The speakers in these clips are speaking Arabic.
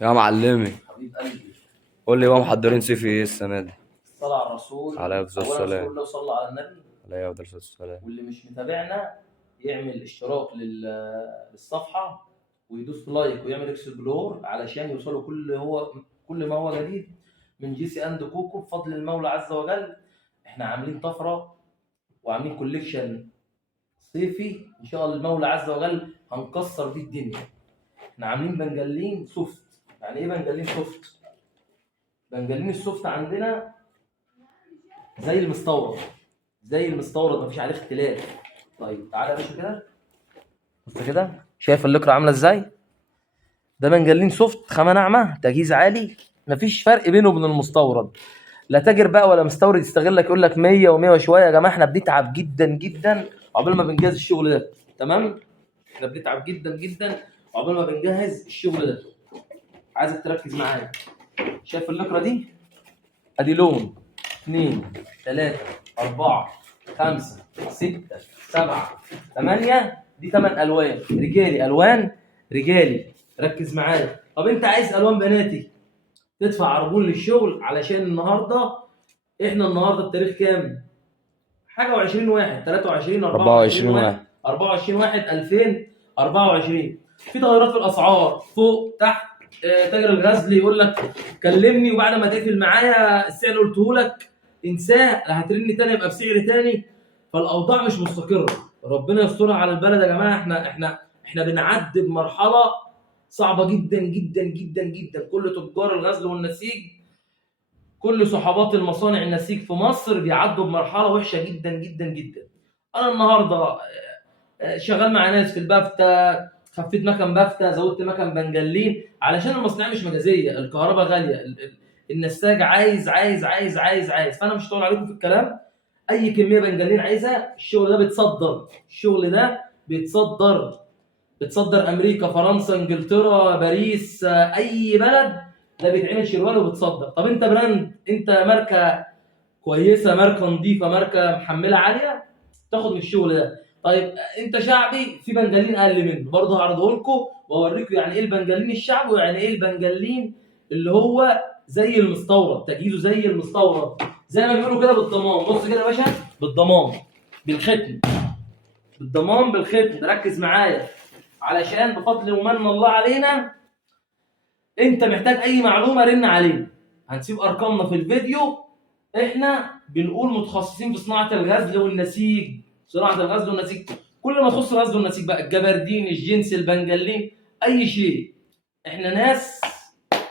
يا معلمي، حبيب قلبي. قول لي بقى محضرين صيفي ايه السنه دي؟ الصلاة على الرسول. عليه الصلاه أولا اذكر والسلام. الله وصلى على النبي. عليه الصلاه والسلام. واللي مش متابعنا يعمل اشتراك للصفحة ويدوس لايك ويعمل اكسبلور علشان يوصلوا كل ما هو جديد من جي سي اند كوكو بفضل المولى عز وجل. احنا عاملين طفرة وعاملين كوليكشن صيفي ان شاء الله المولى عز وجل هنكسر بيه الدنيا. احنا عاملين بنجلين سوفت. يعني ايه بنجلين سوفت؟ بنجلين السوفت عندنا زي المستورد، زي المستورد مفيش عليه اختلاف. طيب تعالى يا باشا كده، بص كده، شايف اللكرة عامله ازاي؟ ده بنجلين سوفت، خامه ناعمه، تجهيز عالي، مفيش فرق بينه وبين المستورد. لا تاجر بقى ولا مستورد يستغلك يقول لك 100 و100 وشويه. يا جماعه احنا بنتعب جدا جدا عقبال ما بنجهز الشغل ده، تمام؟ احنا بنتعب جدا جدا عقبال ما بنجهز الشغل ده. عايزك تركز معايا. شايف اللكرة دي؟ ادي لون 2 3 4 5 6 7 8. دي 8 الوان رجالي، الوان رجالي. ركز معايا. طب انت عايز الوان بناتي، تدفع عربون للشغل علشان النهارده، احنا النهارده التاريخ كام؟ حاجه و20 واحد 23 24 24 واحد واحد. 24 واحد 2024. في تغيرات في الاسعار فوق تحت. تاجر الغزل يقول لك كلمني وبعد ما تقفل معايا السعر اللي قلته لك انساه، هترني تاني يبقى بسعر تاني. فالاوضاع مش مستقره. ربنا يسترها على البلد يا جماعه. احنا بنعدي بمرحله صعبه جدا جدا جدا جدا. كل تجار الغزل والنسيج، كل صحابات المصانع النسيج في مصر بيعدوا بمرحله وحشه جدا جدا جدا. انا النهارده شغال مع ناس في البافتا، خفيت مكن بافتا، زودت مكن بنجلين علشان المصنعيه مش مجازيه، الكهرباء غاليه، النساج عايز. فانا مش هطول عليكم في الكلام. اي كميه بنجلين عايزها، الشغل ده بيتصدر، الشغل ده بتصدر امريكا، فرنسا، انجلترا، باريس، اي بلد. ده بيتعمل شروال وبتصدر. طب انت براند، انت ماركه كويسه، ماركه نظيفه، ماركه محمله عاليه، تاخد من الشغل ده. طيب انت شعبي، في بنجلين اقل منه برضه هعرضه لكم واوريكم يعني ايه البنجلين الشعبي ويعني ايه البنجلين اللي هو زي المستورد، تجهيزه زي المستورد، زي ما بيقولوا كده بالضمان. بص كده يا باشا، بالضمان، بالختم، بالضمان بالختم. ركز معايا علشان بفضل ومن الله علينا. انت محتاج اي معلومه رن علينا، هنسيب ارقامنا في الفيديو. احنا بنقول متخصصين في صناعه الغزل والنسيج، صناعه الغزل والنسيج، كل ما تخص الغزل والنسيج بقى، الجبردين، الجنس، البنجلين، اي شيء. احنا ناس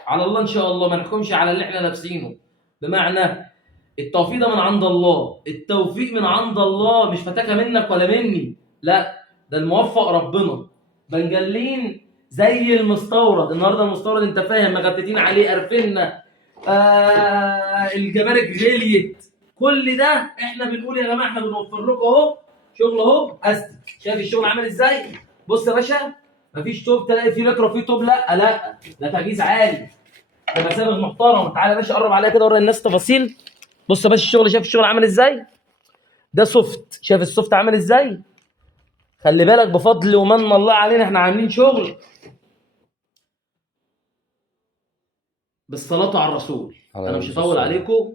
على الله ان شاء الله، ما نحكمش على اللي احنا لابسينه. بمعنى التوفيق ده من عند الله، التوفيق من عند الله، مش فتاكه منك ولا مني، لا، ده الموفق ربنا. بنجلين زي المستورد. النهارده المستورد انت فاهم، مغتتين عليه، قرفنا، الجمارك غليت. كل ده احنا بنقول يا جماعه احنا بنوفر لكم اهو شغل اهو استك. شايف الشغل عامل ازاي؟ بص يا باشا، مفيش توب تلاقي فيه لكره فيه توب، لا، ده تجهيز عالي، ده مسابغ محترم. تعالى يا باشا قرب عليها كده وري الناس تفاصيل. بص يا باشا الشغل، شايف الشغل عامل ازاي؟ ده سوفت، شايف السوفت عامل ازاي؟ خلي بالك بفضل ومن الله علينا احنا عاملين شغل بالصلاة على الرسول. انا مش هطول عليكم،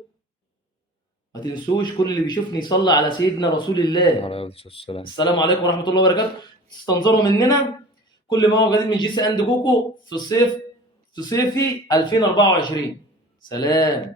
ما تنسوش كل اللي بيشوفني يصلي على سيدنا رسول الله. السلام عليكم ورحمة الله وبركاته. تستنظروا مننا كل ما هو جديد من جي سي اند كوكو في صيفي 2024. سلام.